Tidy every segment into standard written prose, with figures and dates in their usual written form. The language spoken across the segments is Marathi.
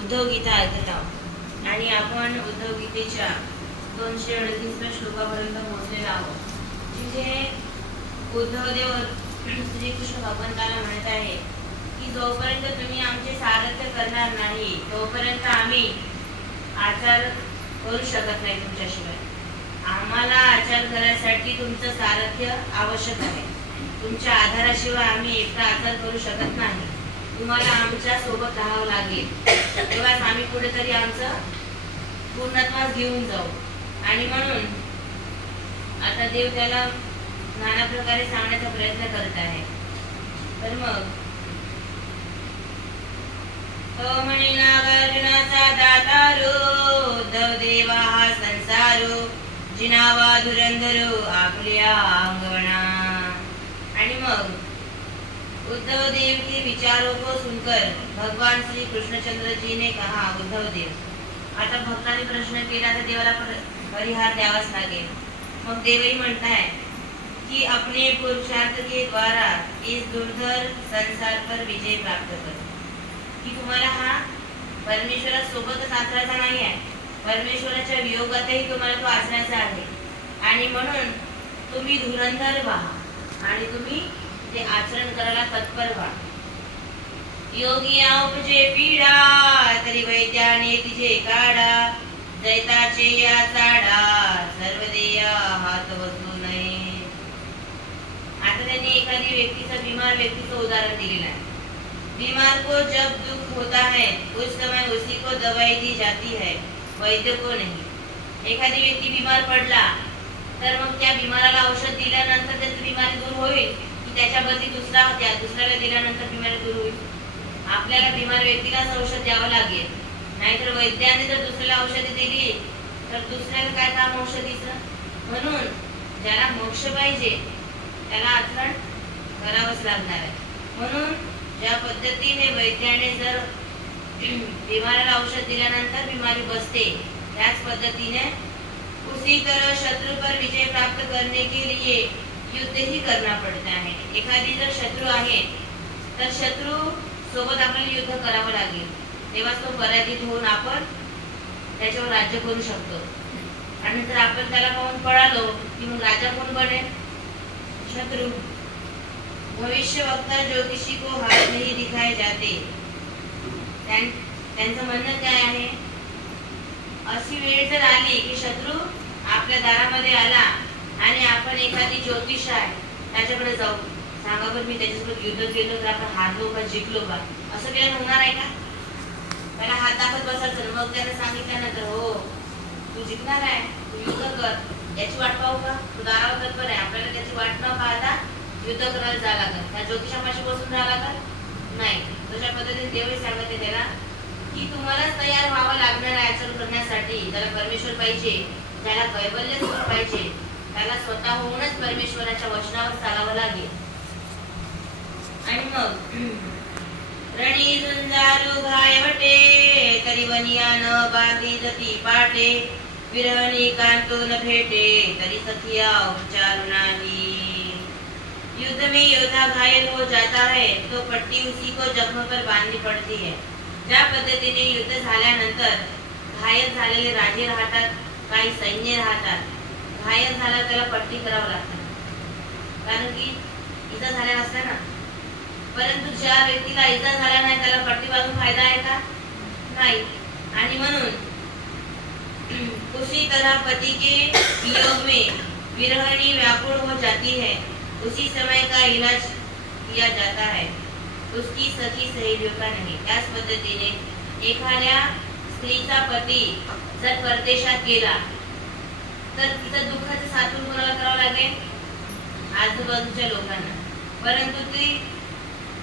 उद्धव गीता ऐकत आहोत आणि आपण उद्धव गीतेच्या 238व्या श्लोकापर्यंत पोहोचलेलो आहोत, जिथे उद्धवदेव श्रीकृष्ण भगवंताला म्हणत आहे की जोपर्यंत तुम्ही आमचे सारथ्य करणार नाही तोपर्यंत आम्ही आचार करू शकत नाही तुमच्याशिवाय. आम्हाला आचार करण्यासाठी तुमचं सारथ्य आवश्यक आहे. तुमच्या आधाराशिवाय आम्ही एकटा आचार करू शकत नाही. तुम्हाला आमच्या सोबत राहावं लागेल, तेव्हाच आम्ही कुठेतरी आमचं पूर्णत्वास घेऊन जाऊ. आणि म्हणून आता देव त्याला नाना प्रकारे सांगण्याचा प्रयत्न करत आहे. तर मग तो म्हणे नागार्जुनाचा दातारो उद्धव देवा हा संसारो जिनावा धुरंधरो आपल्या अंगवणा. आणि मग उद्धव देव के विचारों को सुनकर भगवान श्री कृष्णचंद्र जी ने कहा, उद्धव देव, आता भक्तांनी प्रश्न केला तर देवाला परिहार द्यावाच लागेल. मग देवही म्हणताय कि अपने पुरुषार्थ के द्वारा इस दुर्धर संसार पर विजय प्राप्त कर. की तुम्हाला हा परमेश्वरासोबतच आचरायचा नाही आहे, परमेश्वराच्या वियोगातही तुम्हाला तो आचरायचा आहे. आणि म्हणून तुम्ही धुरंधर व्हा आणि तुम्ही ते आचरण करायला तत्पर व्हा. योगिया उपजे पीडा तरी वैद्याने तिचे काढा, दैताचे या चाडा सर्वदेया हात बसू नये. आता त्यांनी एखादी व्यक्तीचं बीमार व्यक्तीचं उदाहरण दिलेलं आहे. बीमार को जब दुख होता है उस समय उसी को दवाई दी जाती है, वैद्य को नहीं. एखादी व्यक्ती बीमार पडला तर मग त्या बीमाराला औषध दिल्यानंतर त्याची बीमारी दूर होईल की त्याच्या बदली दुसऱ्याला दिल्यानंतर बीमारी दूर होईल. आपल्याला बीमार व्यक्तीलाच औषध द्यावं लागेल, नाहीतर वैद्याने जर दुसऱ्याला औषधी दिली तर दुसऱ्याला काय काम औषधीचं. म्हणून ज्याला मोक्ष पाहिजे त्याला आचरण करावंच लागणार आहे. म्हणून ज्या पद्धतीने वैद्याने जर बीमाराला औषध दिल्यानंतर बीमारी बसते, त्याच पद्धतीने उसी तरह शत्रु पर विजय प्राप्त करने के लिए युद्ध ही करना पड़ता है. एखादी जर शत्रू आहे तर शत्रू सोबत आपल्याला युद्ध करावं लागेल, तेव्हा तो पराजित होऊन आपण त्याच्यावर राज्य करू शकतो. आणि जर आपण त्याला पाहून पळालो की मग राजा कोण बनेल? शत्रू. भविष्य वक्ता ज्योतिषी को हाथ नहीं दिखाए जाते. त्यांचं म्हणणं काय आहे? अशी वेळ जर आली की शत्रू आपल्या दारामध्ये आला आणि आपण एखादी ज्योतिष आहे त्याच्याकडे जाऊ, सांगा बरं मी त्याच्यासोबत युद्ध केलं तर आपण हारलो का जिंकलो का, असं केलं होणार आहे का? त्याला हात दाखवत बसायचं. मग त्याने सांगितल्यानंतर हो तू जिंकणार आहे, तू युद्ध कर, याची वाट पाहू का? तू दारावर तत्पर आहे, आपल्याला त्याची वाट न पाहता युद्ध करायला जावं लागत. त्या ज्योतिषापाशी बसून राहावं लागत नाही. तशा पद्धतीने देवही सांगते त्याला की तुम्हालाच तयार व्हावं लागणार आहे आचरण करण्यासाठी. त्याला परमेश्वर पाहिजे, त्याला कैवल्य सुख पाहिजे, त्याला स्वतःहूनच परमेश्वराच्या वचनावर चालावं लागेल. आणि मग रणी झुंजारू घायवटे तरी वनिया न बांधी जती पाटे, विरहणी कांतो न भेटे तरी सखिया उपचारू नाही. युद्ध में योद्धा घायल हो जाता है तो पट्टी उसी को जख्म पर बांधनी पड़ती है. ज्या पद्धतीने युद्ध झाल्यानंतर घायल झालेले राजे राहतात काही सैन्य राहतात, घायल झाला त्याला पट्टी करावं लागतं, कारण की इजा झाल्या असता ना. परंतु ज्या व्यक्तीला इजा झाला नाही त्याला पट्टी बांधून फायदा आहे का? नाही. आणि म्हणून उसी तरह पति के वियोग में विरहिणी व्याकुल हो जाती है, उसी समय का इलाज किया जाता है, उसकी सखी सहेलियों का नहीं. त्याच पद्धतीने एखाद्या स्त्रीचा पती जर परदेशात गेला तर तिचं दुःखाचं साथून कोणाला करावं लागेल? आजूबाजूच्या लोकांना. परंतु ती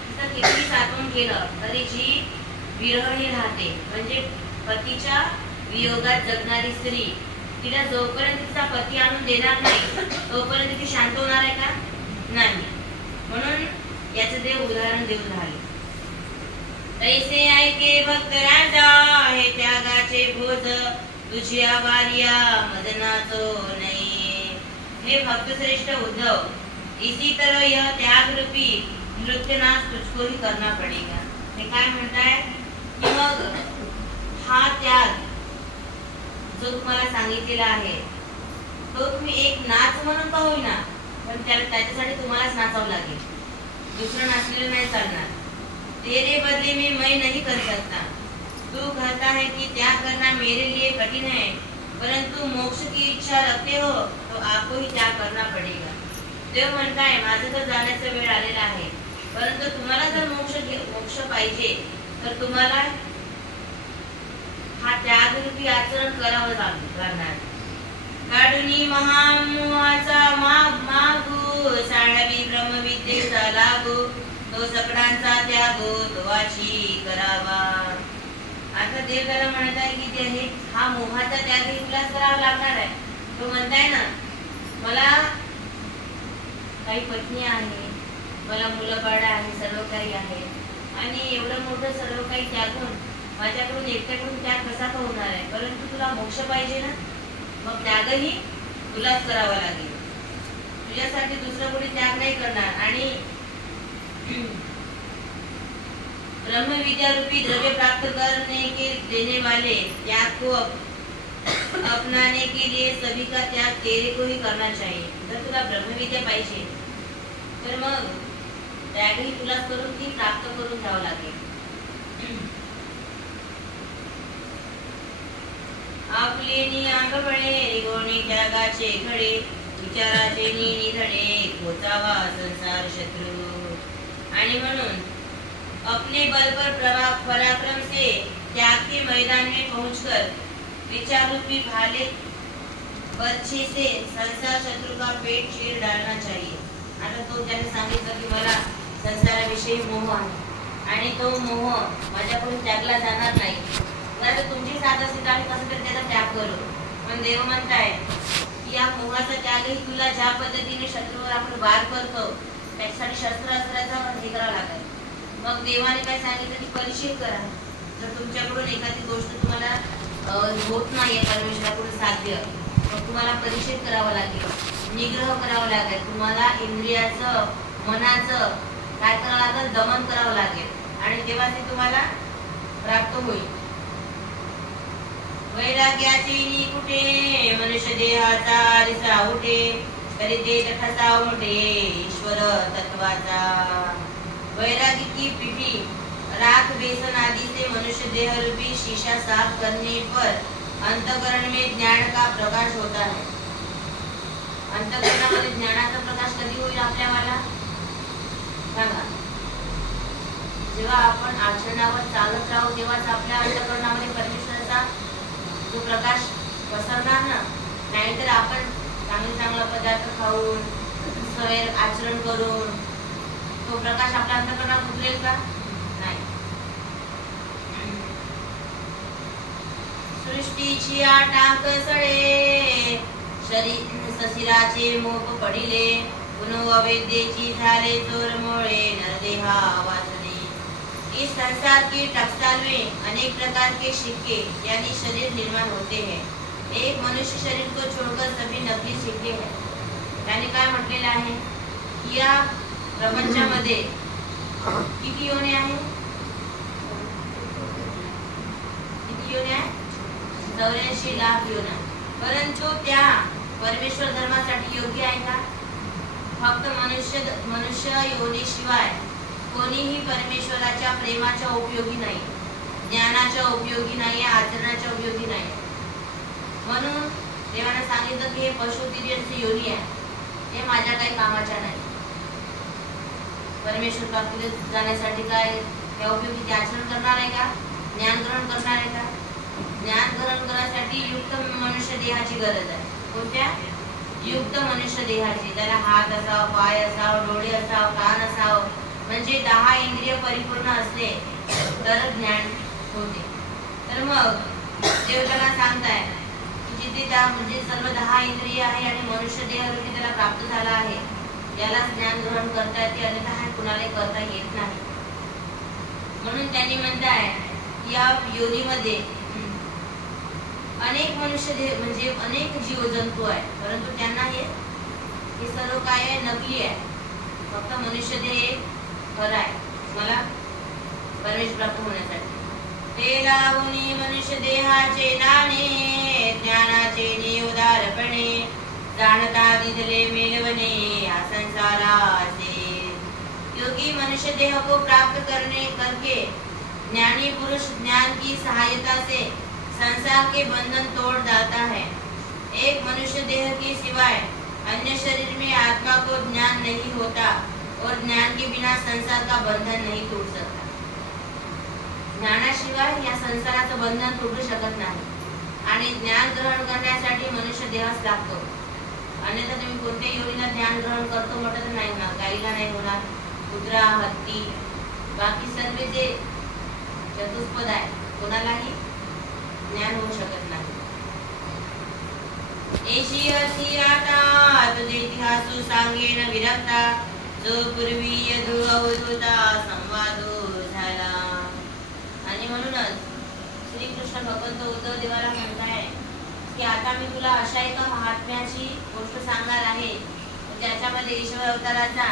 तिचं किती साथून केलं तरी जी विरहिणी राहते म्हणजे पतीच्या वियोगात जगणारी स्त्री, तिला जोपर्यंत तिचा पती आणून देणार नाही तोपर्यंत ती शांत होणार आहे का? नाही. म्हणून याचं देव उदाहरण देऊन राहिले. तैसे ऐके भक्त राजा हे त्यागाचे भोज, तुझी आवार्या मदनाचो नाही. हे भक्तश्रेष्ठ उद्धव, इसी तरह यह त्याग रूपी नृत्यनाच तुझको ही करना पडेगा. हे काय म्हणताय की मग हा त्याग जो तुम्हाला सांगितलेला आहे तो तुम्ही एक नाच म्हणून का होईना पण त्याच्यासाठी तुम्हालाच नाचावं लागेल, दुसरं नाचलेलं नाही चालणार. तेरे बदले में मैं नहीं कर सकता, तू कहता है कि त्याग करना मेरे लिए कठिन है, परंतु मोक्ष की इच्छा रखते हो तो आपको ही त्याग करना पडेगा. देव म्हणताय माझं तर जाण्याचा वेळ आलेला आहे, परंतु तुम्हाला जर मोक्ष पाहिजे तर तुम्हाला हा त्यागरूपी आचरण करावं लागणार. काढुनी महामोहाचा मागू, साळवी ब्रह्मविद्येचा लागू, तो सकडांचा त्यागो तोवाची करावा. आता देव त्याला म्हणत आहे की ते हा मोहाचा त्याग तुलाच करावा लागणार आहे. तो म्हणताय ना मला काही पत्नी आहे, मला मुलं बाळ आहे, सर्व काही आहे, आणि एवढं मोठं सर्व काही त्यागून माझ्याकडून एकट्याकडून त्याग कसा होणार आहे. परंतु तुला मोक्ष पाहिजे ना, मग त्यागही तुलाच करावा लागेल. तुझ्यासाठी दुसरं कोणी त्याग नाही करणार. आणि ब्रह्म विद्या रूपी द्रव्य प्राप्त करने के देने वाले त्याग को अपनाने के लिए सभी का त्याग तेरे को ही करना चाहिए. जर तुला ब्रह्म विद्या पाहिजे तर मग त्यागही तुलाच करून ती प्राप्त करून घ्यावं लागेल. आपले आंगवळे गोणी त्यागाचे घडे, विचाराचे निधडे खोचावा संसार शत्रू. आणि म्हणून अपने बल पर पराक्रम से त्याग के मैदान में पहुंचकर विचार रूपी भाले बर्छी से संसार शत्रु का पेट चीर डालना चाहिए. आता तो त्याने सांगितलं की मला संसाराविषयी मोह आहे आणि तो मोह माझ्याकडून त्यागला जाणार नाही. आता तुमची साथ असेल तर आम्ही कसं तरी त्याचा त्याग करू. पण देव म्हणताय की या मोहाचा त्यागही तुला ज्या पद्धतीने शत्रूवर आपण वार करतो त्याच्यासाठी शस्त्र अस्त्राचा हे करावं लागेल. मग देवाने काय सांगितलं की परिच्छेद करा. जर तुमच्याकडून एखादी गोष्ट तुम्हाला होत नाहीये परमेश्वराकडून साध्य, मग तुम्हाला परिच्छेद करावा लागेल, निग्रह करावा लागेल. तुम्हाला इंद्रियाचं मनाचं काय करावं लागेल, दमन करावं लागेल, आणि तेव्हा ते तुम्हाला प्राप्त होईल. वैराग्याची कुठे मनुष्य देहाचा रिसा उठे, तरी ते ठसा उमटे ईश्वर तत्वाचा. वैरागी की पीठी राख बेसन आदि से मनुष्य देह रूपी शीशा साफ करने पर अंतःकरण में ज्ञान का प्रकाश होता है. अंतःकरणामध्ये ज्ञानाचा प्रकाश कधी होईल आपल्याला सांगा? जेव्हा आपण आचरणावर चालत राहू तेव्हाच आपल्या अंतःकरणामध्ये परमेश्वराचा जो प्रकाश पसरणार ना. नाहीतर आपण चांगला पदार्थ खाऊन सवय आचरण करून तो प्रकाश आपल्या अंतःकरणात उतरेल का? नाही. सृष्टीची आटाक सडे, सशिराचे मोप पडिले, पुनः अवेद्येची झाले चोरमोळे, नरदेहा वाचले. इस संसार की टकसाल में अनेक प्रकार के सिक्के यानी शरीर निर्माण होते हैं. एक मनुष्य शरीर को छोड़कर सभी नकली सिक्के हैं. त्याने काय म्हटलेलं आहे की या प्रपंचामध्ये किती योने आहे? किती योने आहे? 84 लाख योना. परंतु त्या परमेश्वर धर्मासाठी योग्य आहे का? फक्त मनुष्य योनीशिवाय कोणीही परमेश्वराच्या प्रेमाच्या उपयोगी नाही, ज्ञानाच्या उपयोगी नाही, आचरणाच्या उपयोगी नाही. म्हणून देवाने सांगितलं की हे पशुतिर्यंची योनी आहे, हे माझ्या काही कामाच्या नाही. परमेश्वर प्राप्तीला जाण्यासाठी काय त्या उपयोगी ते आचरण करणार आहे का? ज्ञान ग्रहण करणार आहे का? ज्ञान ग्रहण करण्यासाठी युक्त मनुष्य देहाची गरज आहे. कोणत्या? युक्त मनुष्य देहाची. त्याला हात असावं, पाय असावं, डोळे असावं, कान असावं, म्हणजे 10 इंद्रिय परिपूर्ण असले तर ज्ञान होते. तर मग देव त्याला सांगताय की जिथे म्हणजे सर्व 10 इंद्रिय आहे आणि मनुष्य देह त्याला प्राप्त झाला आहे, यालाच ज्ञान ग्रहण करता येते, अन्यथा हे कुणालाही करता येत नाही. म्हणून त्यांनी म्हणताय या योनीमध्ये अनेक मनुष्य देह म्हणजे अनेक जीवजंतू आहे, परंतु त्यांना हे सर्व काय आहे? नकली आहे. फक्त मनुष्य देह खरं आहे मला परमेश्वर प्राप्त होण्यासाठी. ते लावणी मनुष्य देहाचे नाणे, ज्ञानाचे निउदारपणे, जाणता दिधले मेलवणे या संसाराचे. योगी मनुष्य देह को प्राप्त करने करके ज्ञानी पुरुष ज्ञान की सहायता से संसार के बंधन तोड़ डालता है. एक मनुष्य देह के सिवाय अन्य शरीर में आत्मा को ज्ञान नहीं होता और ज्ञान के बिना संसार का बंधन नहीं टूट सकता. ज्ञानाशिवाय या संसाराचं बंधन तुटू शकत नाही आणि ज्ञान ग्रहण करण्यासाठी मनुष्य देहच लागतो. अन्यथा तुम्ही कोणत्या योनीला ज्ञान ग्रहण करतो म्हटलं तर नाही होणार. गाईला नाही होणार, कुत्रा, हत्ती, बाकी सर्व जे चतुष्पद आहे कोणालाही ज्ञान होऊ शकत नाही. एशी अर्थी आता तुझे इतिहासू सांगेन विरक्ता, जो पूर्वी यदु अवधूता संवादो झाला. आणि म्हणूनच श्रीकृष्ण भगवंत उद्धव देवाला म्हणताय की आता मी तुला अशा एका महात्म्याची गोष्ट सांगणार आहे ज्याच्यामध्ये ईश्वर अवताराचा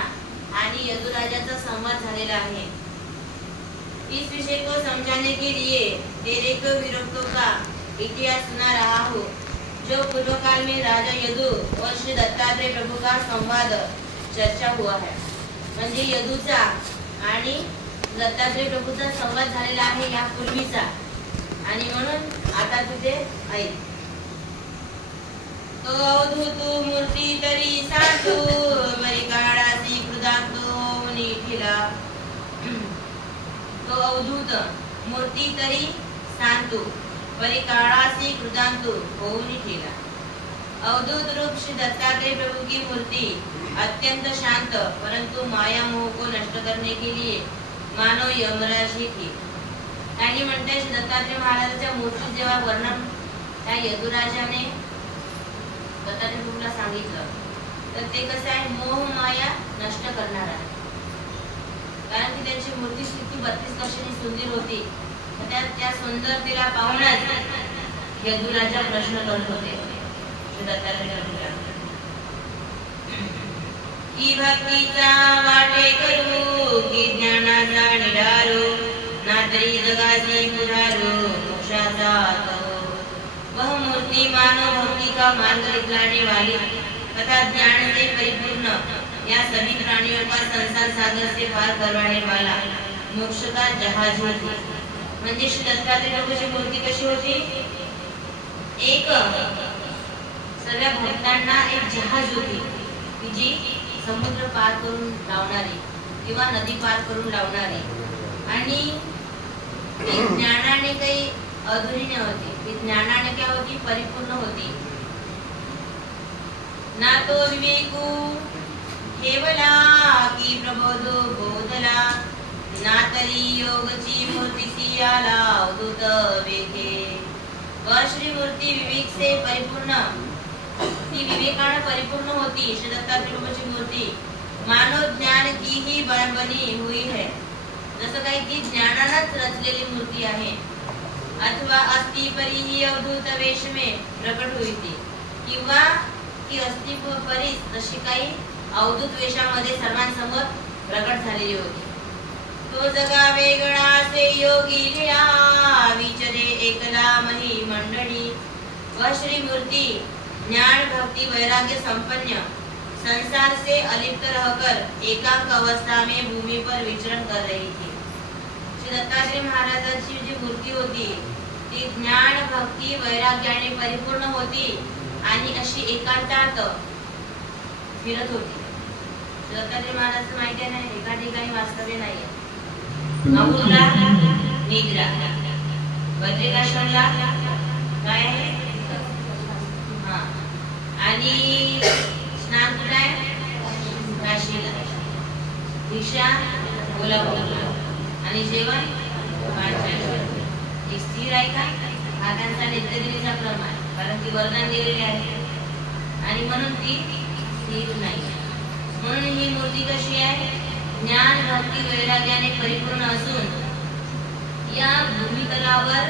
आणि यदुराजाचा संवाद झालेला आहे. इस विषय को समझाने के लिए तेरे को विरक्तों का इतिहास सुना रहा हूँ, जो पूर्व काल में राजा यदु और श्री दत्तात्रेय प्रभु का संवाद चर्चा हुआ है. म्हणजे यदूचा आणि दत्तात्रेय प्रभूचा संवाद झालेला आहे या पूर्वीचा. आणि म्हणून आता तुझे ऐक. तो अवधूत मूर्ती तरी सांगतो, बरी काळाची कृदांतो निठिला. तो अवधूत मूर्ती तरी सांगतो, बरी काळाची कृदांतो होऊन ठेला. अवधूत रूप श्री दत्तात्रेय प्रभु की मूर्ति अत्यंत शांत परंतु माया मोह को नष्ट करने के लिए मानव यमराज ही थी. त्यांनी म्हणतात श्री दत्तात्रेय महाराजांच्या मूर्ती जेव्हा वर्णन त्या यदुराजाने दत्तात्रेय प्रभूला सांगितलं तर ते कसं आहे? मोह माया नष्ट करणार आहे. कारण की त्यांची मूर्ती किती 32 वर्षांनी सुंदर होती. त्या सुंदरतेला पाहूनच यदुराजा प्रश्न करत होते श्री दत्तात्रेय प्रभूला की भक्तीचा वाटे करू की ज्ञानाचा निडारो, ना तरी जगाची पुढारो मोक्षाचा तो. वह मूर्ति मानव भक्ति का मार्ग दिखलाने वाली तथा ज्ञान से परिपूर्ण या सभी प्राणियों का संसार सागर से पार करवाने वाला मोक्ष का जहाज होती. म्हणजे श्री दत्तात्रेय प्रभूची मूर्ती कशी होती? एक सर्व भक्तांना एक जहाज होती की जी समुद्र पार करून लावणारी किंवा नदी पार करून लावणारी. आणि ज्ञानाने काही अधुरी नव्हती, ती ज्ञानाने काय होती? परिपूर्ण होती. ना तो विवेकू केवला की प्रबोधो बोधला, ना तरी योगची मूर्ती आला अवधूत वेखे. वह श्री मूर्ती विवेक से परिपूर्ण, ती विवेकाने परिपूर्ण होती. श्री दत्तात्रेय प्रभूची मूर्ती मानव ज्ञान की ही बनी हुई है. जसं काही ती ज्ञानानेच रचलेली मूर्ती आहे. अथवा अस्ति परी ही अवधूत वेश में प्रकट हुई थी, किंवा ती अस्तित्व परी तशी काही अवधूत वेशामध्ये सर्वांसमोर प्रकट झालेली होती. तो जगा वेगळा से योगी लिया, विचरे एकला मही मंडळी, वह श्री मूर्ति ज्ञान भक्ति वैराग्य संपन्न संसार से अलिप्त रहकर एकांत अवस्था में भूमि पर विचरण कर रही थी। श्री दत्तात्रय महाराजांची जी मूर्ती होती ती ज्ञान भक्ती वैराग्याने परिपूर्ण होती आणि अशी एकांतात फिरत होती। दत्तात्रय महाराज माहिती आहे ना, एका ठिकाणी वास्तव्य नाहीये। माहूरला निद्रा, बद्रिकाश्रमला काय आहे हा, आणि स्नान कुठे आहे काशीला, भिक्षा कोल्हापूरला, आणि जेवण एक स्थिर आहे का हा त्यांचा नित्यदिनीचा क्रम आहे, कारण ती वरदान दिलेली आहे आणि म्हणून ती स्थिर नाही। म्हणून ही मूर्ती कशी आहे, ज्ञान भक्ती वैराग्याने परिपूर्ण असून या भूमितलावर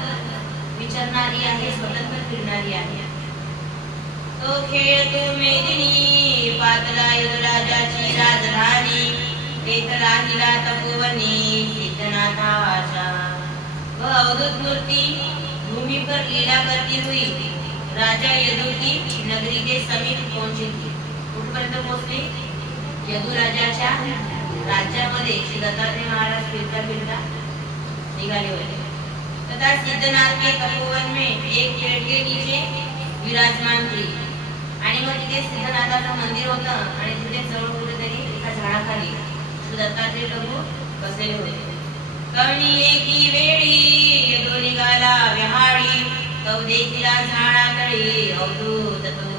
विचरणारी आहे, स्वतंत्र फिरणारी आहे। तो खेळतो मेदिनी पातला युवराजाची राजधानी, तेथ राहिला तपोवनी सिद्धनाथाचा। वह अवधूत मूर्ति भूमि पर लीला करती हुई राजा यदु की नगरी के समीप पहुंची थी। कुठपर्यंत पोहोचली, यदु राजाच्या राज्यामध्ये श्री दत्तात्रय महाराज फिरता फिरता निघाले होते। तथा सिद्धनाथ के तपोवन में एक पेड़ के नीचे विराजमान थी, आणि मग तिथे सिद्धनाथाचं मंदिर होतं आणि तिथे जवळ कुठेतरी एका झाडाखाली श्री दत्तात्रय प्रभू बसलेले होते। कवनी एकी वेळी यदु निघाला विहाळी, तव देखिला झाडातळी अवधूत तो।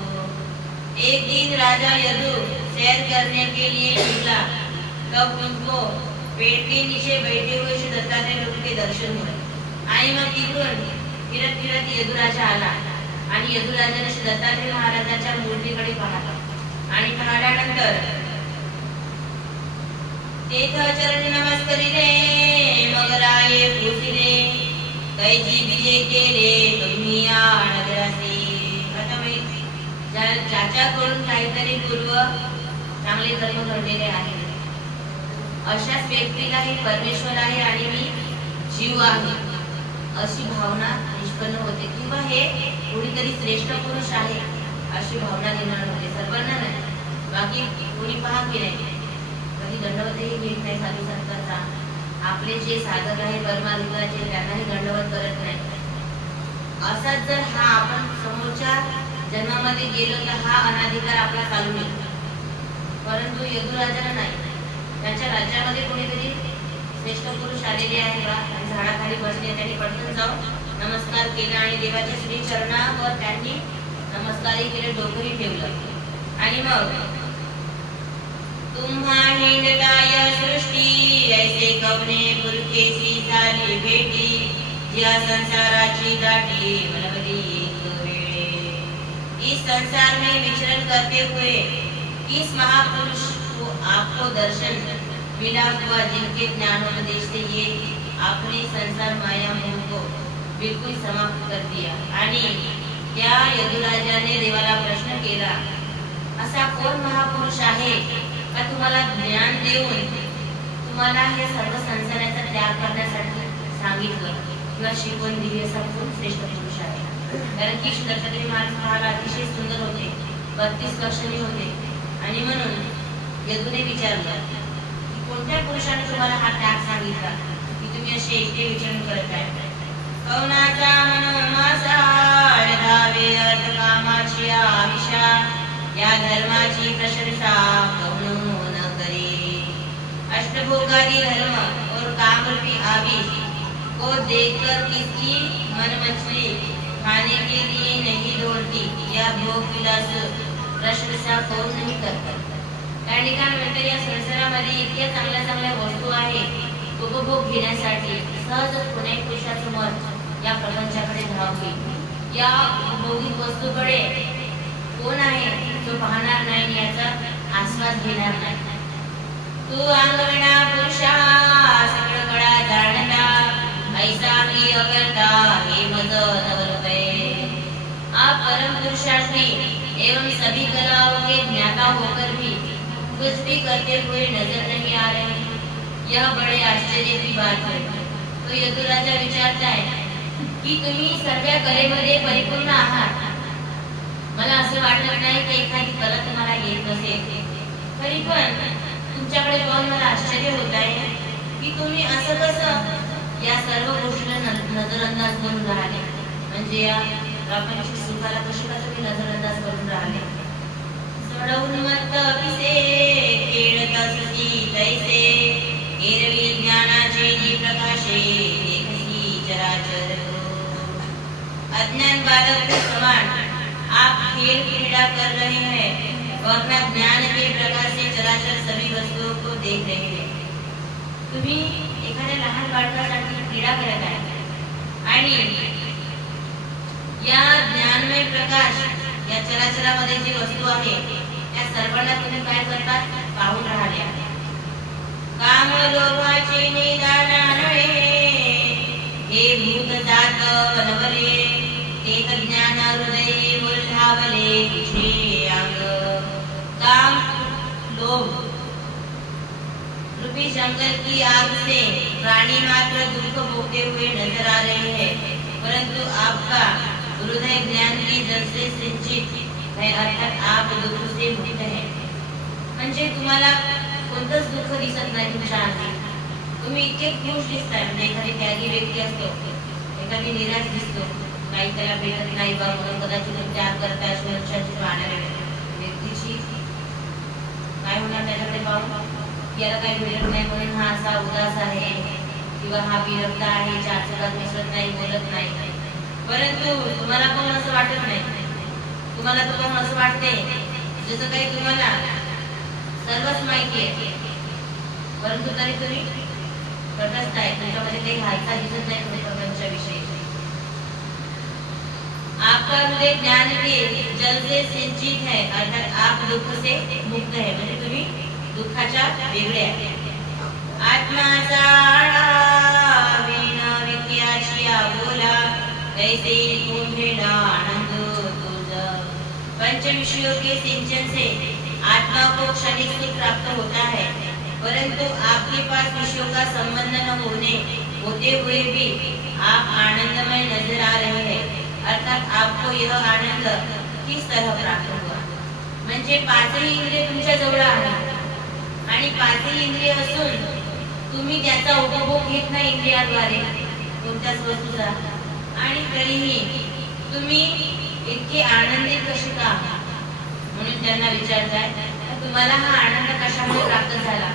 एक दिन राजा यदु सैर करने के लिए निकला, तब उनको पेड़ के नीचे बैठे हुए श्री दत्तात्रय प्रभु के दर्शन हुए। आणि मग तिकडून फिरत फिरत यदु राजा आला आणि यदु राजाने श्री दत्तात्रय महाराजांच्या मूर्तीकडे पाहिला आणि पाहिल्यानंतर तेथ चरण नमस्कारिले, मग राये पुसिले, कैची विजय केले तुम्ही या नगरासी। ज्याच्याकडून काहीतरी पूर्व चांगले कर्म घडलेले आहे अशाच व्यक्तीला हे परमेश्वर आहे आणि मी जीव आहे अशी भावना निष्पन्न होते, किंवा हे कोणीतरी श्रेष्ठ पुरुष आहे अशी भावना निर्माण होते। सर्वांना नाही, बाकी कोणी पहा की नाही कधी दंडवतही घेत नाही साधू संतांचा, आपले जे साधक आहे परमाधिकाराचे त्यांनाही दंडवत करत नाही। असाच जर हा आपण समोरच्या जन्मामध्ये गेलो तर हा अनाधिकार आपला चालू येईल, परंतु यदु राजाला नाही, त्याच्या राज्यामध्ये कोणीतरी श्रेष्ठ पुरुष आलेले आहे बा, झाडाखाली बसले, त्यांनी पटकन जाऊन नमस्कार केला आणि देवाच्या श्री चरणावर त्यांनी नमस्कारही केले, डोकंही ठेवलं आणि मग तुम्हा हिंडताय सृष्टी ऐसे कवने पुरखेसी झाली भेटी, ज्या संसाराची दाटी मनवली इस संसार में विचरण करते हुए किस महापुरुष को आपको दर्शन मिला हुआ, जिनके ज्ञानोपदेश से ये आपने संसार माया मोह को बिल्कुल समाप्त कर दिया। आणि त्या यदुराजाने देवाला प्रश्न केला, असा कोण महापुरुष आहे का तुम्हाला ज्ञान देऊन तुम्हाला हे सर्व संसाराचा त्याग करण्यासाठी सांगितलं किंवा शिकवण दिली, असा कोण श्रेष्ठ पुरुष आहे? कारण की श्री दत्तात्रय महाराज पाहायला अतिशय सुंदर होते, 32 लक्षणी होते, आणि म्हणून यदूने विचारलं की कोणत्या पुरुषाने तुम्हाला हा त्याग सांगितला की तुम्ही असे एकटे विचरण करत आहे? कवनाचा मनोमासा धावे अर्थ कामाची आविषा, या धर्माची प्रशंसा कौन न करे। अष्टभोगादी धर्म और कामरूपी आविष को देखकर किसकी मन मछली खाने के लिए नहीं दौड़ती, या भोग विलास प्रशंसा कौन नहीं करता। त्या ठिकाणी म्हणतात या संसारामध्ये इतक्या चांगल्या चांगल्या वस्तू आहेत, उपभोग घेण्यासाठी सहज कोणाही पुरुषाचं मन या प्रपंचाकडे धावते, या उपभोगिक वस्तूकडे कोण आहे जो पाहणार नाही, याचा आस्वाद घेणार नाही। तू अंगविना पुरुषा सकळ कळा जाणता, ऐसा ही अकर्ता हे मज नवलपे। आप परम पुरुषार्थी एवं सभी कलाओं के ज्ञाता होकर भी कुछ भी करते हुए नजर नहीं आ रहे, यह बड़े आश्चर्य की बात है। तो यदुराजा विचारता है की तुम्ही सर्व कलेमध्ये परिपूर्ण आहात, असं वाटत नाही की एखादी कला तुम्हाला येत नसेल, तरी पण तुमच्याकडे पाहून मला आश्चर्य होत आहे की तुम्ही असं कसं या सर्व गोष्टीला नजरअंदाज करून राहिले, म्हणजे या प्रापंचिक सुखाला कशी का तुम्ही नजरअंदाज करून राहिले. सोडवून मत पिसे खेळत असती तैसे, एरवी ज्ञानाचे प्रकाशे देखी चराचर. अज्ञान बालक के समान आप खेल क्रीड़ा कर रहे हैं और अपना ज्ञान के प्रकाश से चराचर सभी वस्तुओं को देख रहे हैं. तुम्ही एखाद्या लहान बाळकासारखी क्रीडा करत आहे आणि या ज्ञानमय प्रकाश या चराचरामध्ये जी वस्तू आहे त्या सर्वांना तुम्ही काय करतात, पाहून राहिले आहे. काम लोभाचे निदानानळे हे भूत जात वनवले, एक ज्ञान हृदय बोलधावले तुझे अंग. काम लोभ रूपी जंगल की आग से प्राणी मात्र दुख भोगते हुए नजर आ रहे हैं, परंतु आपका हृदय ज्ञान की जल से सिंचित है, अर्थात आप दुख से मुक्त है. म्हणजे तुम्हाला कोणतंच दुःख दिसत नाही तुमच्या अंगी. तुम्ही इतके खुश दिसताय. म्हणजे एखादी त्यागी व्यक्ती असतो, एखादी निराश दिसतो, काही त्याला भेटत नाही बा म्हणून कदाचित त्याग करता शुभेच्छाची पाहणाऱ्या व्यक्तीची काय होणार त्याच्याकडे पाहून, याला काही भेटत नाही म्हणून हा असा उदास आहे किंवा हा विरक्त आहे, चार चौघात मिसळत नाही, बोलत नाही. परंतु तुम्हाला पण असं वाटत नाही. तुम्हाला तर पण असं वाटते जसं काही तुम्हाला सर्वच माहिती आहे, परंतु तरी तुम्ही तटस्थ आहे. तुमच्यामध्ये काही हालचाल दिसत नाही तुम्ही प्रपंचाविषयी. आपका हृदय ज्ञान के जल से सिंचित है, अर्थात आप दुख से मुक्त है, म्हणजे तुम्ही दुःखाच्या वेगळे आहे. आत्माचा विना विद्याची बोला कैसे कुंभेला आनंद तुझ. पंच विषयों के सिंचन से आत्मा को क्षणिक सुख प्राप्त होता है, परंतु आपके पास विषयों का संबंध न होते हुए भी आप आनंदमय नजर आ रहे हैं. अर्थात आपको यह आनंद किस तरह प्राप्त हुआ. म्हणजे पाचही इंद्रिय तुमच्या जवळ आहेत आणि पाचही इंद्रिय असून तुम्ही त्याचा उपभोग घेत नाही इंद्रियाद्वारे कोणत्याच वस्तूचा, आणि तरीही तुम्ही इतके आनंदित कसे का. म्हणून त्यांना विचारताय तुम्हाला हा आनंद कशामुळे प्राप्त झाला.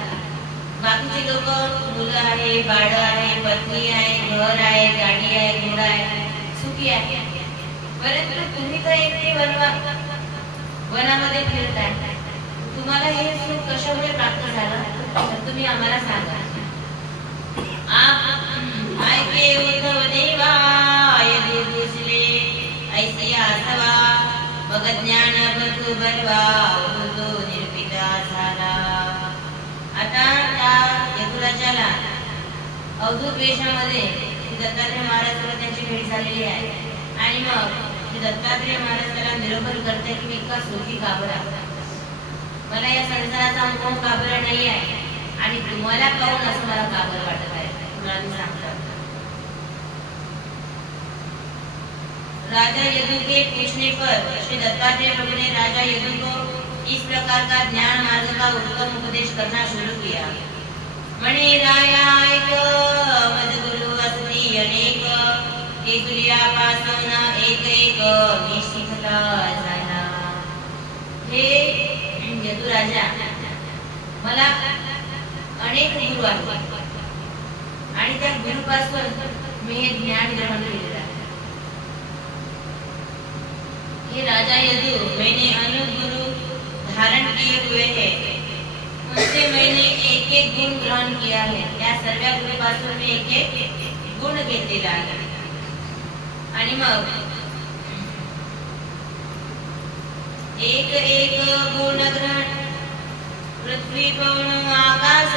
बाकीचे लोक मुलं आहे, बाळ आहे, पत्नी आहे, घर आहे, गाडी आहे, घोडा आहे, सुखी आहे, परंतु तुम्ही तर एकटे वनामध्ये फिरताय. तुम्हाला हे सुख कशामुळे प्राप्त झालं तर तुम्ही आम्हाला सांगा. आप ऐके उद्धव देवा यदि दुसले ऐसी आसवा, मग ज्ञान बंधू बलवा तो निर्पिता झाला. आता त्या यदुराजाला अवधूत वेशामध्ये दत्तात्रय महाराज त्यांची भेट झालेली आहे आणि मग दत्तात्रय महाराज त्याला निरोपण करते की मी इतका सुखी का बरं, मला या संसाराचा अनुभव का बरं नाही आहे आणि तुम्हाला पाहून असं मला का बरं वाटत आहे. तुम्हाला मी सांगतो. राजा यदु के पूछने पर श्री दत्तात्रेय प्रभु ने राजा यदु को इस प्रकार का ज्ञान मार्ग का उत्तम उपदेश करना शुरू किया. मणि राया एक मदगुरु असती अनेक, केतुलियापासून एक एक मी शिकता झाला. हे यदु राजा, मला अनेक गुरु आहेत आणि त्या गुरुपासून मी हे ज्ञान ग्रहण केलेलं आहे. हे राजा यदु, मैंने अनेक गुरु धारण किए हुए हैं, उनसे मैंने एक एक गुण ग्रहण किया है. त्या सर्व गुरुपासून मी एक एक गुण घेतलेला आहे. आणि मग एक एक गुण ग्रहण पृथ्वी पवन आकाश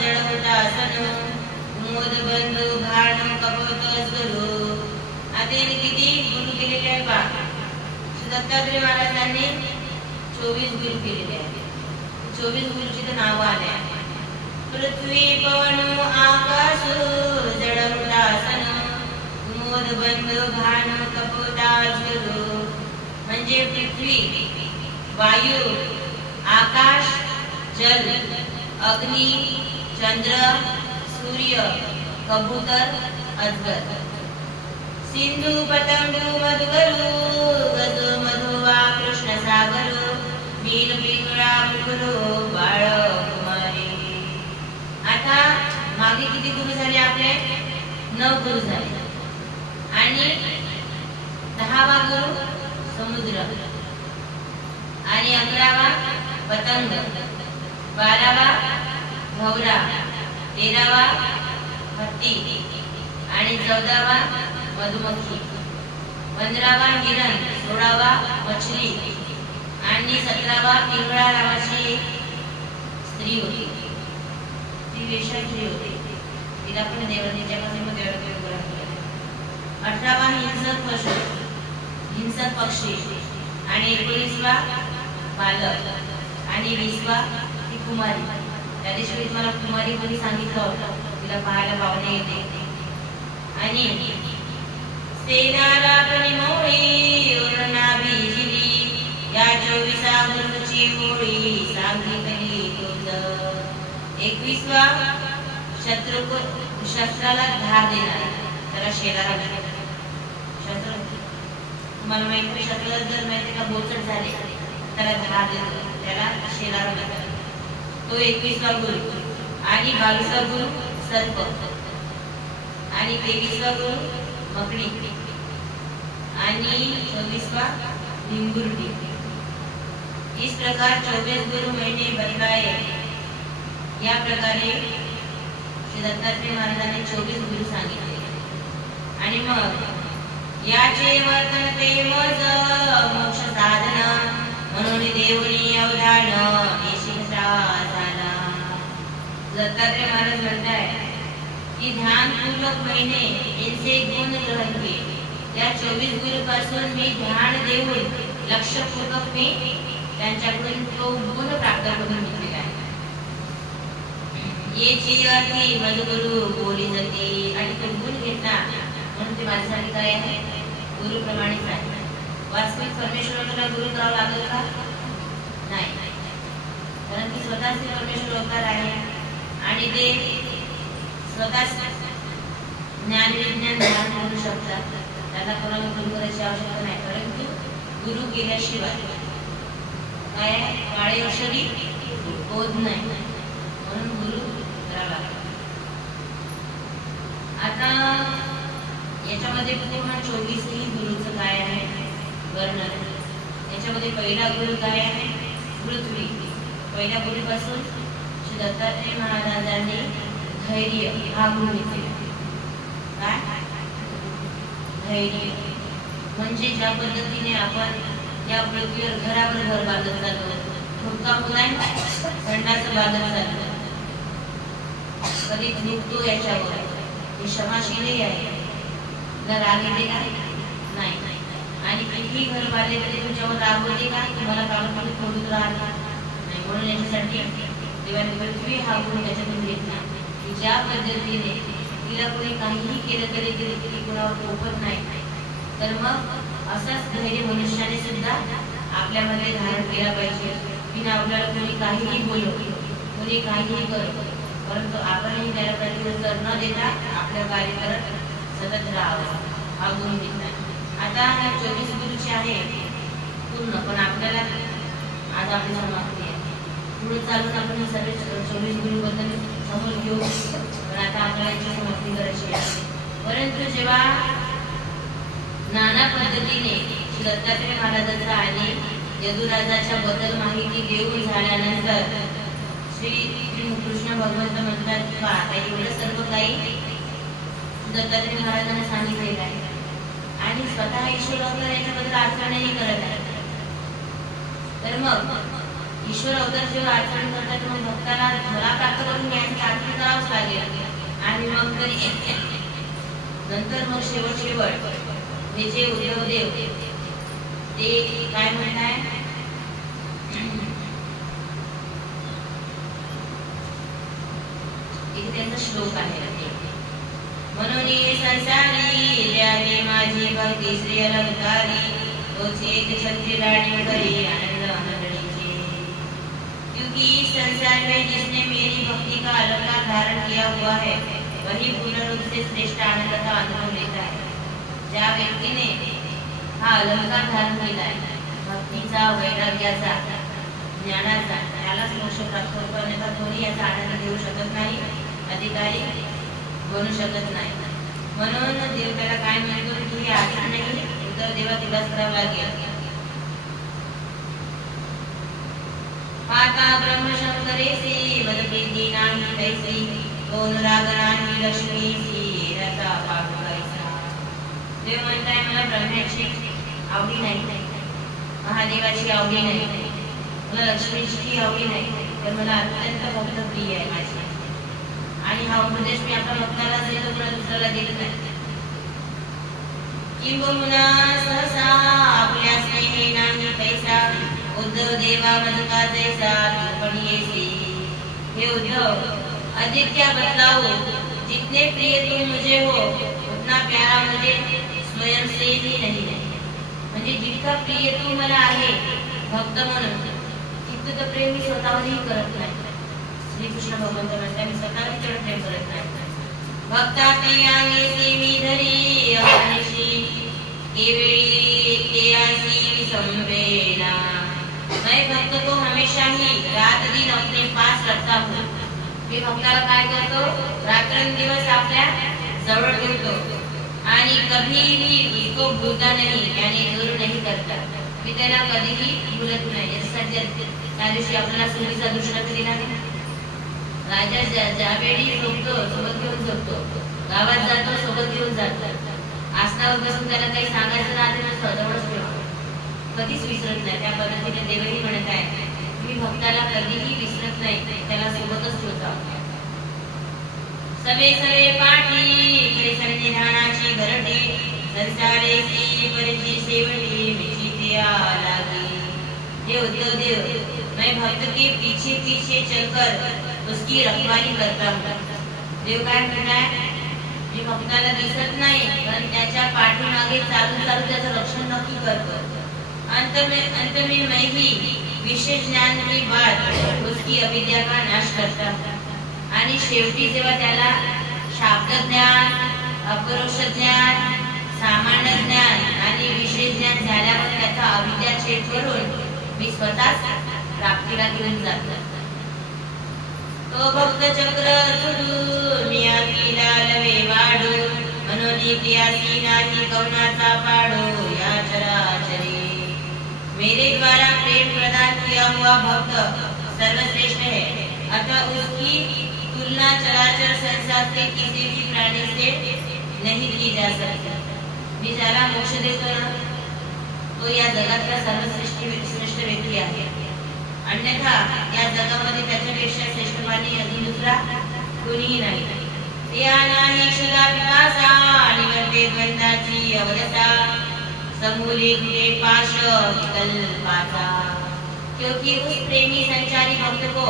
जड होतासन, मोद बंधू भाण कपत गुरु. आता किती गुरु केलेले आहे पहा. दत्तात्रय महाराजांनी 24 गुरु केलेले आहेत. 24 गुरुची तर नाव आले आहे. पृथ्वी पवन आकाश जड होतासन, मोद बंधू भाण कपत गुरु. म्हणजे पृथ्वी, वायू, आकाश, जल, अग्नी, चंद्र, सूर्य, कबूतर, अजगर, सिंधू, पतंगू, मधुकरू, गजू, मधु वा कृष्ण सागरू, मीन, पिंगळा, मुकुरू, बाळ, कुमारी. आता मागे किती गुरु झाले आपले? 9 गुरु झाले. आणि 10वा गुरु समुद्र, आणि 11वा पतंग, 12वा भवरा, 13वा हत्ती, आणि 14वा मधुमक्खी, 15वा हिरण, 16वा मछली, आणि 17वा पिंगळा नावाची एक स्त्री होती. ती वेश्या स्त्री होती. तिला पण देवांच्या मध्ये 18वा हिंसक पक्षी, आणि 19वा बालक, आणि 20वा ती कुमारी. त्या दिवशी मला कुमारी कोणी सांगितलं होतं, तिला पाहायला पाहुणे येते. आणि सेनारा मोळी उरणा बिजली, या 24 गुरुची मोळी सांगितली तुझ. 21वा शस्त्राला धार देणारा, त्याला शेलारा शस्त्र. तुम्हाला माहिती शस्त्राला जर माहिती का बोचट झाले त्याला धार देतो, त्याला शेलारा म्हणतात. तो 21वा गुरु. आणि 22वा गुरु सर्प, आणि 23वा गुरु मकडी, आणि 24वा लिंगुर्डी. इस प्रकार 24 गुरु महीने बदलाए. या प्रकारे श्री दत्तात्रेय महाराजांनी 24 गुरु सांगितले. आणि मग याचे वर्तन ते मज मोक्ष साधना, म्हणून देवनी अवधान येशिसा झाला. दत्तात्रेय महाराज म्हणताय की ध्यान पूर्वक मैंने इनसे गुण ग्रहण किए. या 24 गुरु पासून मी ध्यान देऊन लक्षपूर्वक मी त्यांच्याकडून तो गुण प्राप्त करून घेतलेला आहे. ये जी अर्थी मधुगुरु बोली जाते. आणि तो गुण घेतला म्हणून ते माझ्यासाठी काय आहे? गुरु प्रमाणित आहे. वास्तविक परमेश्वराला गुरु करावा लागेल का? नाही, कारण की स्वतःच ते परमेश्वर अवतार आहे आणि ते स्वतःच ज्ञान विज्ञान धारण करू शकतात. त्यांना कोणाला गुरु करायची आवश्यकता नाही. परंतु गुरु केल्याशिवाय काय काळे अक्षरी बोध नाही, म्हणून गुरु करावा लागतो. आता याच्यामध्ये पूर्ण 24 गुरुचं काय आहे वर्णन. याच्यामध्ये पहिला गुरु काय आहे? पृथ्वी. पहिल्या गुरुपासून श्री दत्तात्रेय महाराजांनी धैर्य हा गुरु घेतला. काय धैर्य म्हणजे ज्या पद्धतीने आपण या पृथ्वीवर घरावर घर बांधत जातो, हुक्का मुलाय थंडाचं बांधत जातो, कधी झुकतो याच्यावर. हे क्षमाशीलही आहे, न राग येते का? नाही. आणि किती घर बांधले तरी तुमच्यावर राग होते का? तुम्हाला कामामध्ये थोडून राहत नाही. म्हणून याच्यासाठी देवाने पृथ्वी हा गुण त्याच्यातून घेतला की ज्या पद्धतीने तिला कोणी काहीही केलं तरी ती कुणावर टोकत नाही. तर मग असाच धैर्य मनुष्याने सुद्धा आपल्यामध्ये धारण केला पाहिजे की आपल्याला कोणी काहीही बोलो, कोणी काहीही करो, परंतु आपणही त्याला प्रतिउत्तर न देता आपलं कार्य करत सतत राहावं. हा गुण घेतला. आता हा 24 गुरुचे आहे पूर्ण, पण आपल्याला आज आपली समाप्ती आहे. पुढे चालून आपण हे सर्व 24 गुरु बद्दल समोर घेऊ, पण आता आपल्याला याची समाप्ती करायची आहे. परंतु जेव्हा नाना पद्धतीने दत्तात्रेय महाराजांचा आणि यदुराजाच्या बद्दल माहिती देऊन झाल्यानंतर श्री कृष्ण भगवंत म्हणतात की आता एवढं सर्व काही दत्तात्रेय महाराजांना सांगितलेलं आहे आणि स्वतः ईश्वर अवतार याच्याबद्दल आचरणही करत आहे. तर मग ईश्वर अवतार जेव्हा आचरण करतात मग भक्ताला मला प्राप्त करून घ्यायचं आचरण करावंच लागेल. आणि मग तरी नंतर मग शेवट हे जे उद्धवदेव ते काय म्हणताय, एक त्यांचा श्लोक आहे. म्हणून संसारी द्यावी माझी भक्ती श्री अलंकारी, तोच एक छत्री राणी करी आनंद मंडलीचे। क्योंकि इस संसार में जिसने मेरी भक्ति का अलंकार धारण किया हुआ है वही पूर्ण रूप से श्रेष्ठ आनंद का अनुभव लेता है। ज्या व्यक्तीने हा अलंकार धारण केला आहे भक्तीचा, वैराग्याचा, ज्ञानाचा, त्यालाच मोक्ष प्राप्त होतो, अन्यथा कोणी याचा आनंद घेऊ शकत नाही, अधिकारी बनू शकत नाही। म्हणून देव त्याला काय म्हणतो की हे आधी नाही, उद्धव देवा तुलाच करावं लागेल। माता ब्रह्मशंकरेसी मदप्रीती नाही कैसी, दोन राग नाही लक्ष्मीसी रता पाप कैसा। देव म्हणताय मला ब्रह्माची आवडी नाही, महादेवाची आवडी नाही, मला लक्ष्मीची आवडी नाही, तर मला अत्यंत भक्त प्रिय आहे माझी। आणि हा उपदेश मी आपल्या भक्ताला देतो, मला दुसऱ्याला देत नाही। किंबहुना सहसा आपल्या स्नेहे नाही कैसा, उद्धव देवा मनका जैसा तू पण येसी। हे उद्धव, अधिक क्या बतलाओ, जितने प्रिय तुम मुझे हो उतना प्यारा मुझे स्वयं से ही नहीं है। म्हणजे जितका प्रिय तू मला आहे भक्त म्हणून, तितकं प्रेम मी स्वतःवरही करत नाही। श्री कृष्ण भगवंत म्हणतात मी स्वतःवर तेवढं प्रेम करत नाही। भक्ता ते अंगेसी मी धरी अहनिशी, केवळी ते आसी संवेना। मैं भक्त को हमेशा ही रात दिन अपने पास रखता हूँ। मी भक्ताला काय करतो, रात्रंदिवस आपल्या जवळ ठेवतो आणि कधीही उसको भूलता नहीं, यानी दूर नहीं करता। मी त्याला कधीही भूलत नाही। यासाठी त्या दिवशी आपल्याला सुनीचा दृष्टांत दिला नाही। राजा ज्यावेळी झोपतो सोबत घेऊन झोपतो, गावात जातो सोबत घेऊन जातो, आसनावर बसून त्याला काही सांगायचं नाही, जवळच ठेवतो, कधीच विसरत नाही। त्या पद्धतीने देवही म्हणत आहे मी भक्ताला कधीही विसरत नाही, त्याला सोबतच ठेवतो। सवे सवे पाठी सन्निधानाची घरटी, संसारेची परिची शेवटी विचित्या लागी। हे उद्धव देव, मैं भक्त के पीछे पीछे चलकर उसकी रखवाली करता हूँ। देव काय म्हणताय, मी भक्ताला दिसत नाही पण त्याच्या पाठीमागे चालून चालून त्याचं रक्षण नक्की करतो। अंत में मैं ही विशेष ज्ञान की बात उसकी अविद्या का नाश करता हूँ। आणि शेवटी जेव्हा त्याला शाब्द ज्ञान, अपरोक्ष ज्ञान, सामान्य ज्ञान आणि विशेष ज्ञान झाल्यावर त्याचा अविद्या छेद करून मी स्वतःच प्राप्तीला घेऊन जातो। तो भक्त चक्र सोडून मी आकीला लवे वाढू, मनोनीती आसी नाही कवनाचा पाडो या चराचरी। मेरे द्वारा प्रेम प्रदान किया हुआ भक्त सर्वश्रेष्ठ है, अतः उसकी तुलना चराचर संसार के किसी भी प्राणी से नहीं की जा सकती। मी ज्याला मोक्ष देतो ना तो या जगातला सर्वश्रेष्ठ व्यक्ती आहे, अन्यथा या जगामध्ये त्याच्यापेक्षा श्रेष्ठ प्राणी अजून दुसरा कोणीही नाही। या नाही क्षुधा पिपासा निवर्ते द्वंद्वाची अवदसा, समूले घुटे पाश विकल्पाचा। क्योंकि उस प्रेमी संचारी भक्त को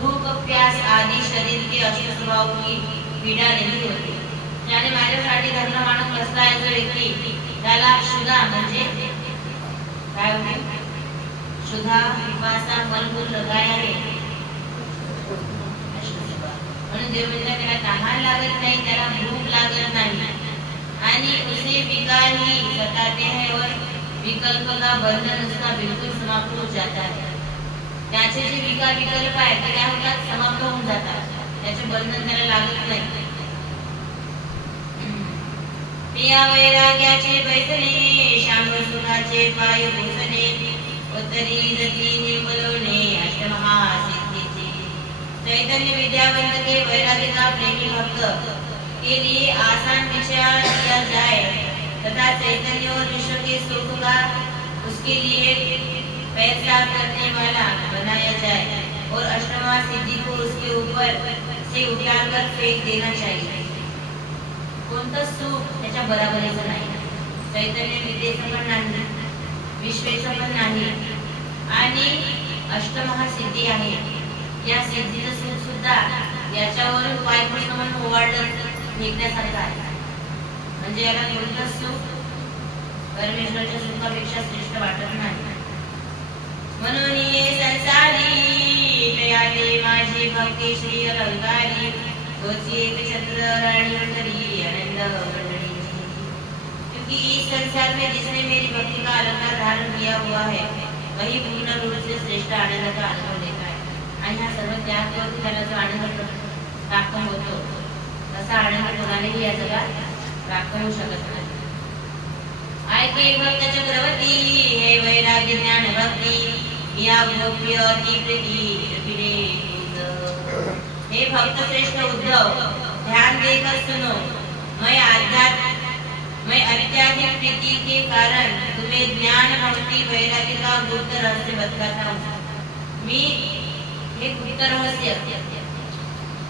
भूख, प्यास आदि शरीर के अष्ट स्वभाव की पीडा नहीं होती। ज्याने माझ्यासाठी धर्म मानत बसला आहे जो व्यक्ती, त्याला क्षुधा म्हणजे काय होते, क्षुधा पिपासा मलमूत्र काय आहे, म्हणून देव म्हणतात त्याला तहान लागत नाही, त्याला भूक लागत नाही, आणि उसे विकार ही सताते हैं और विकल्प का बंधन उसका बिल्कुल समाप्त हो जाता है। त्याचे जे विकार विकल्प आहेत ते काय होतात, समाप्त होऊन जातात, त्याचे बंधन त्याला लागत नाही। पिया वैराग्याचे बैसणे, शांब सुखाचे पाय पोसणे, उत्तरी गती निर्मलवणे अष्टमहासिद्धीची। चैतन्य विद्यावंत के वैराग्य का प्रेमी भक्त के लिए आसान विचार किया जाए तथा चैतन्य और विश्व के सुख का उसके लिए पैसा करने वाला बनाया जाए और अष्टमा सिद्धि को उसके ऊपर से उठाकर फेंक देना चाहिए। कोणतं सुख त्याच्या बराबरीचं नाही, चैतन्य विद्येचं पण नाही, विश्वेचं पण नाही, आणि अष्टमहासिद्धी आहे। या सिद्धीचं सुख सुद्धा याच्यावरून पाय प्रश्न म्हणून ओवाळलं निघण्यासारखं आहे। म्हणजे याला कोणतं सुख परमेश्वराच्या सुखापेक्षा श्रेष्ठ वाटत नाही. म्हणून ये संसारी तयाले माझी भक्ती श्री अलंकारी तोची एक छत्र राणी मंडली आनंद मंडली. क्योंकि इस संसार में जिसने मेरी भक्ति का अलंकार धारण किया हुआ है वही पूर्ण रूप से श्रेष्ठ आनंद का अनुभव लेता है. आणि हा सर्व त्याग करतो त्याला जो आनंद प्राप्त होतो तसा आनंद कोणालाही या जगात प्राप्त होऊ शकत नाही. ऐके भक्त चक्रवर्ती हे वैराग्य ज्ञान भक्ती या गोप्य अति प्रीति हे भक्त श्रेष्ठ उद्धव ध्यान देकर सुनो. मैं अत्याधिक प्रीति के कारण तुम्हें ज्ञान भक्ति वैराग्य का गुप्त रहस्य बताता हूँ. मी हे गुप्त रहस्य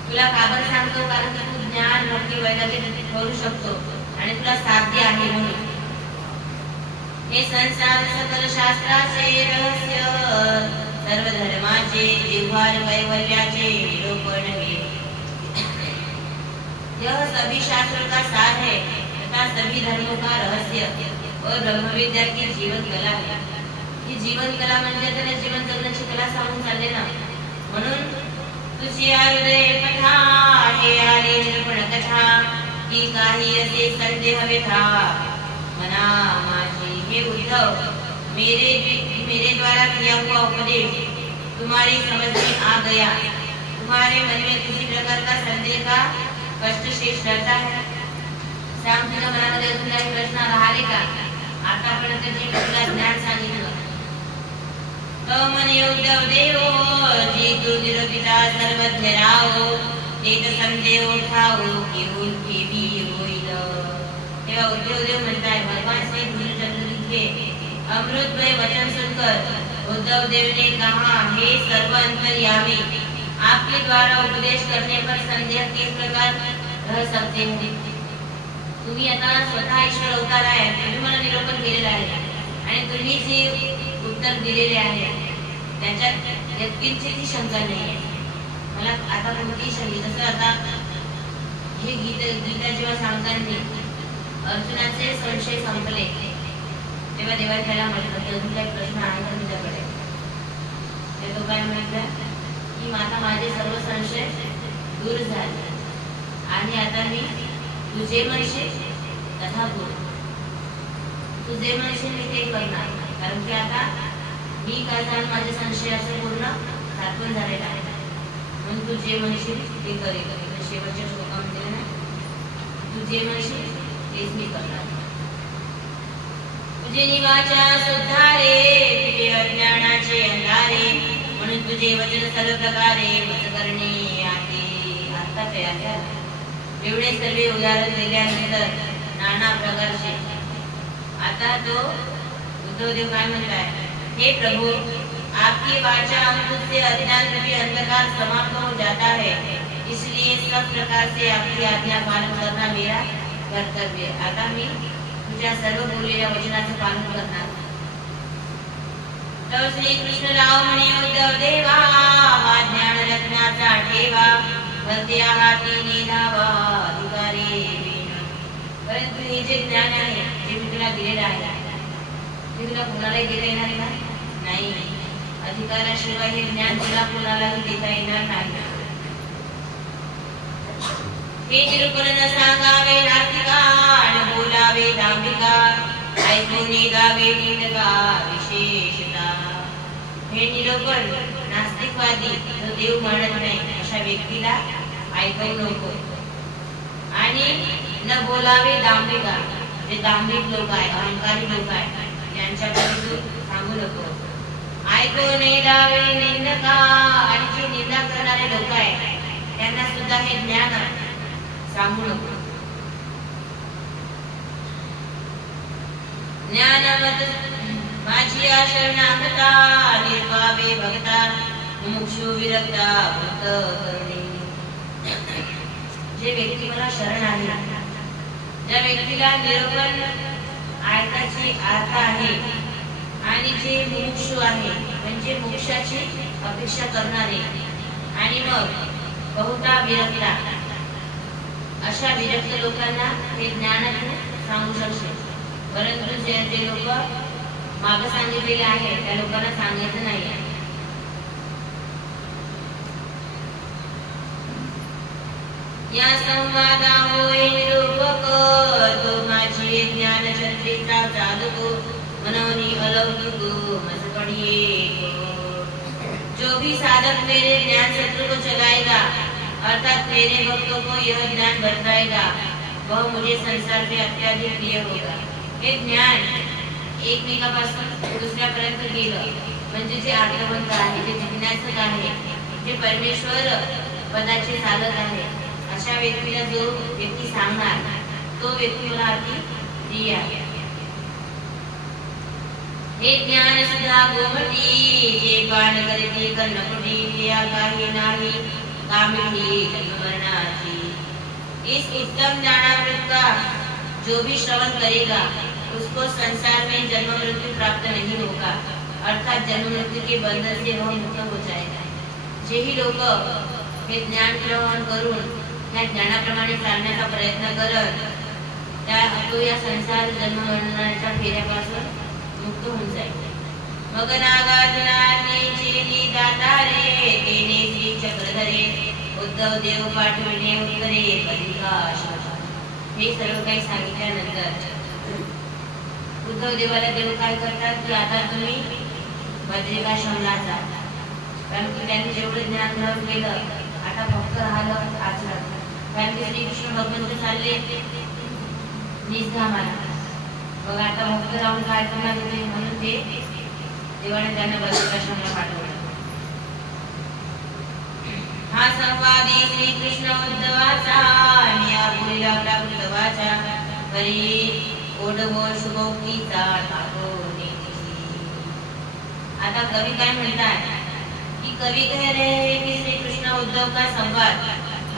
तुला काबर सांगतो कारण तू ज्ञान भक्ती वैराग्य करू शकतो आणि तुला साध्य आहे म्हणून. हे संसार सकल शास्त्राचे रहस्य सर्व धर्माचे जिव्हार कैवल्याचे निरूपण है. यह सभी शास्त्रों का सार है तथा सभी धर्मों का रहस्य और ब्रह्मविद्या की जीवन कला है. ही जीवन कला म्हणजे त्याला जीवन जगण्याची कला सांगून चालले ना. म्हणून तुझी हृदय कथा हे आले निरूपण कथा की काही असे संदेह व्यथा मना माझी. हे उद्धव मेरे द्वारा किया हुआ उपदेश तुम्हारी समझ में आ गया. तुम्हारे मन में किसी प्रकार का संदेह का कष्ट शेष रहता है. सांग तुझ्या मनामध्ये तुला प्रश्न राहिले का? आतापर्यंत जे तुला ज्ञान सांगितलं तो म्हणे उद्धव देवो जी तू निरोपिता सर्वज्ञ राहो एक संदेह उठाओ की उनकी भी होईल. तेव्हा उद्धव म्हणताय भगवान श्री गुरुचंद्र के अमृतमय वचन सुनकर उद्धव देव ने कहा हे सर्व अंतर्यामी आपके द्वारा उपदेश करने पर संदेह किस प्रकार रह सकते हैं. तुम्ही आता स्वतः ईश्वर अवतार आहे. तुम्ही मला निरूपण केलेलं आहे आणि तुम्ही जे उत्तर दिलेले आहे त्याच्यात व्यक्तींची शंका नाही. मला आता कोणतीही शंका जसं आता हे गीता जेव्हा सांगताना अर्जुनाचे संशय संपले तेव्हा देवाने त्याला म्हटलं की अजून काही प्रश्न आहे का तुझ्याकडे. ते तो काय म्हटलं की माता माझे सर्व संशय दूर झाले आणि आता मी तुझे म्हणशील तथा बोल. तुझे म्हणशील मी ते करणार कारण की आता मी काय झालं माझे संशयाचे पूर्ण साठवण झालेला आहे. म्हणून तुझे म्हणशील ते करेल. शेवटच्या श्लोकामध्ये ना तुझे म्हणशील तेच मी करणार. तुझे निवाचा सुधारे तुझे अज्ञानाचे अंधारे म्हणून तुझे वचन सर्व प्रकारे मत करणे आहे. आता तयार एवढे सर्व उदाहरण दिल्यानंतर नाना प्रकारचे आता तो उद्धवदेव काय म्हणताय हे प्रभु आपकी वाचा अमृत से अज्ञान रूपी अंधकार समाप्त हो जाता है. इसलिए सब प्रकार से आपकी आज्ञा पालन करना मेरा कर्तव्य. आता मी तुझ्या सर्व बोललेल्या वचनाचं पालन करणार. तर श्री कृष्ण राव म्हणे उद्धव देवा हा ज्ञान रत्नाचा ठेवा भलते हाती निधावा अधिकारी. परंतु हे जे ज्ञान आहे जे मी तुला दिलेलं आहे ते तुला कोणालाही देता येणार नाही. अधिकाराशिवाय हे ज्ञान तुला कोणालाही देता येणार नाही. हे निरूपण न सांगावे नास्तिका आणि बोलावे दांभिका ऐकून गावे निंदका विशेषता. हे निरूपण नास्तिकवादी जो देव मानत नाही अशा व्यक्तीला ऐकवू नको आणि न बोलावे दांभिका जे दांभिक लोक आहे अहंकारी लोक आहे त्यांच्याकडे तू सांगू नको. ऐकून गावे निंदका आणि जे निंदा करणारे लोक आहे त्यांना सुद्धा हे ज्ञान सांगू नको. ज्ञानवत माझी शरणागता निर्भावे भक्ता मुमुक्षु विरक्ता भक्त करणे. जे व्यक्ती मला शरण आहे ज्या व्यक्तीला निरूपण ऐकायची अर्थ आहे आणि जे मुमुक्षु आहे म्हणजे मोक्षाची अपेक्षा करणारे आणि मग बहुता विरक्ता अशा विरक्त लोकांना हे ज्ञान सांगू शकते. परंतु जे लोक मागे सांगितलेले आहे त्या लोकांना सांगायचं नाही. या संवादा होय निरूपक तो माझी ज्ञान छत्रीचा चालको मनोनी अलौकिक मज पडिए. जो भी साधक मेरे ज्ञान छत्र को चलाएगा अर्थात मेरे भक्तों को यह ज्ञान बताएगा वह मुझे संसार में अत्याधिक प्रिय होगा. हे ज्ञान एकमेकापासून दुसऱ्यापर्यंत गेलं म्हणजे जे आत्मवंत आहे, जे जिज्ञासक आहे, जे परमेश्वर पदाचे चालक आहे, अशा व्यक्तीला जो व्यक्ती सांगणार तो व्यक्ती मला अति प्रिय आहे. हे ज्ञान सुधा गोमटी जे पान करती कर्णपुटी प्रिया काही नाही कामिनी जन्ममरणाची. इस उत्तम ज्ञानामृत का जो भी श्रवण करेगा उसको संसार में जन्म मृत्यु प्राप्त नहीं होगा अर्थात जन्म मृत्यू के बंधन से वह मुक्त हो जाएगा. जेही लोक हे ज्ञान ग्रहण करून त्या ज्ञानाप्रमाणे चालण्याचा प्रयत्न करत तो या संसार जन्म मरणाच्या फेऱ्यापासून मुक्त होऊन जाईल. मग नागार्जुनाने चेली दातारे तेने श्री चक्रधरे उद्धव देव पाठविणे उत्तरे परिभाष. हे सर्व काही सांगितल्यानंतर उद्धव देवाला देव काय करतात की आता तुम्ही बद्रिकाश्रमला जा. कारण की त्यांनी जेवढं ज्ञान ग्रहण केलं आता फक्त राहिलं आचरण. कारण की श्रीकृष्ण भगवंत चालले निजधामाला. मग आता भक्त राहून काय करणार होते म्हणून ते देवाने त्यांना बद्रिकाश्रमला पाठवलं. हा संवादी श्रीकृष्ण उद्धवाचा आणि आपुरी लागला उद्धवाचा हरी ओढवो शुभोक्तीचा ठाकोने. आता कवी काय म्हणतात कि कवि कह रहे हैं कि श्री कृष्ण उद्धव का संवाद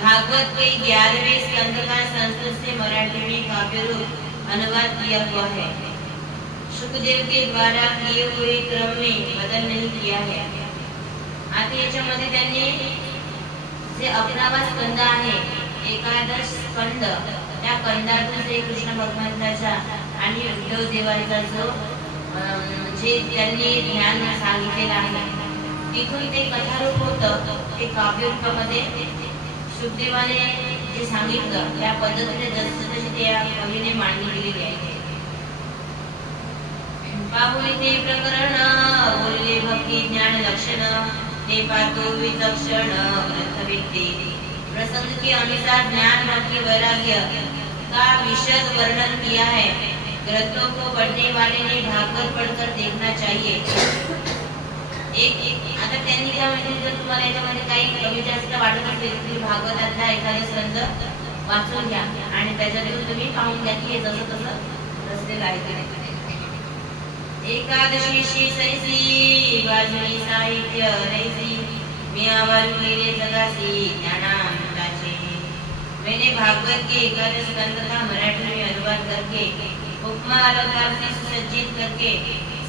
भागवत के 11वें स्कंद का संस्कृत से मराठी में काव्य रूप अनुवाद किया हुआ है. सुखदेव के द्वारा किए हुए क्रम में बदल नहीं किया है. आता याच्यामध्ये त्यांनी जे 11वा स्कंद आहे 11 स्कंद त्या कंदातून श्री कृष्ण भगवंताचा आणि उद्धव देवाचा जो जे त्यांनी ज्ञान सांगितलेलं आहे तिथून ते कथारूप होतं. ते काव्यरूपामध्ये सुखदेवाने जे सांगितलं त्या पद्धतीने जसं तशी त्या कवीने मांडणी केलेली आहे. पाहुणे ते प्रकरण बोलले भक्ती ज्ञान लक्षण ते पाहतो विचक्षण ग्रंथ व्यक्ती प्रसंग के अनुसार ज्ञान भक्ति वैराग्य का विशद वर्णन किया है. ग्रंथों को पढ़ने वाले ने भागवत पढ़कर देखना चाहिए. आता त्यांनी काय म्हणजे जर तुम्हाला याच्यामध्ये काही कमी जास्त वाटत असेल तर भागवतातला एखादा स्कंद वाचून घ्या आणि त्याच्यातून तुम्ही पाहून घ्या की हे जसं तसं रचलेलं आहे की नाही. एकादशी श्री सैसी वाजवी साहित्य रैसी मी आवाज मेरे जगासी ज्ञानामृताचे. मैंने भागवत के 11 स्कंद का मराठी में अनुवाद करके उपमा अलंकार से सुसज्जित करके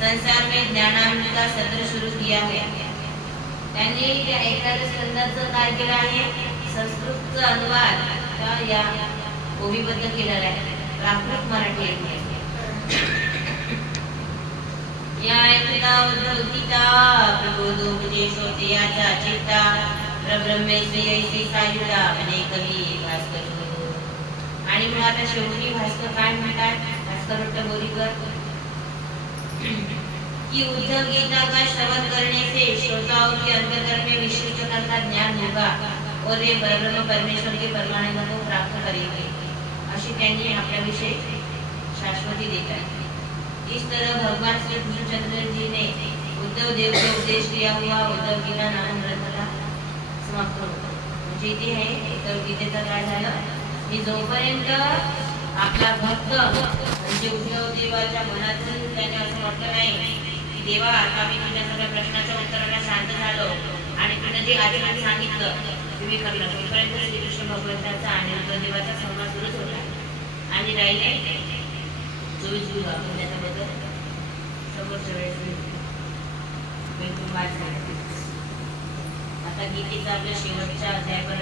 संसार में ज्ञानामृत का सत्र शुरू किया है. त्यांनी त्या 11 स्कंदाचं काय केलं आहे संस्कृतचा अनुवाद या ओवीबद्ध केलेला आहे. प्राकृत मराठी आहे. या ऐकता उद्धव गीता प्रबोधो उपदेशोदयाचा चित्ता प्रब्रह्मेश्वरी ऐसी सायुधा अनेक कवी भास्कर. आणि मग आता शेवटी भास्कर काय म्हणतात भास्कर बोरीकर कि उद्धव गीता का श्रवण करने से श्रोताओं के अंतःकरण में विशेषता का ज्ञान होगा और वे परब्रह्म परमेश्वर के परमानंद को प्राप्त करेंगे. अशी त्यांनी आपल्याविषयी शाश्वती देत आहे. इस तरह भगवान श्री कृष्णचंद्र जी ने उद्धव देव को उपदेश किया हुआ उद्धव गीता नाम ग्रंथाला समाप्त होतो. म्हणजे इथे आहे उद्धव गीतेचं काय झालं की जोपर्यंत आपला भक्त म्हणजे उद्धव देवाच्या मनातून त्याने असं म्हटलं नाही की देवा आता मी तुझ्या सगळ्या प्रश्नाच्या उत्तराला शांत झालो आणि तुझं जे आचरण सांगितलं तुम्ही करलं तोपर्यंत श्रीकृष्ण भगवंताचा आणि उद्धव देवाचा संवाद सुरूच होता. आणि राहिले 24 गुरु आपण त्याच्याबद्दल समोरच्या वेळेस आता गीतेचा आपल्या शेवटच्या अध्यायापर्यंत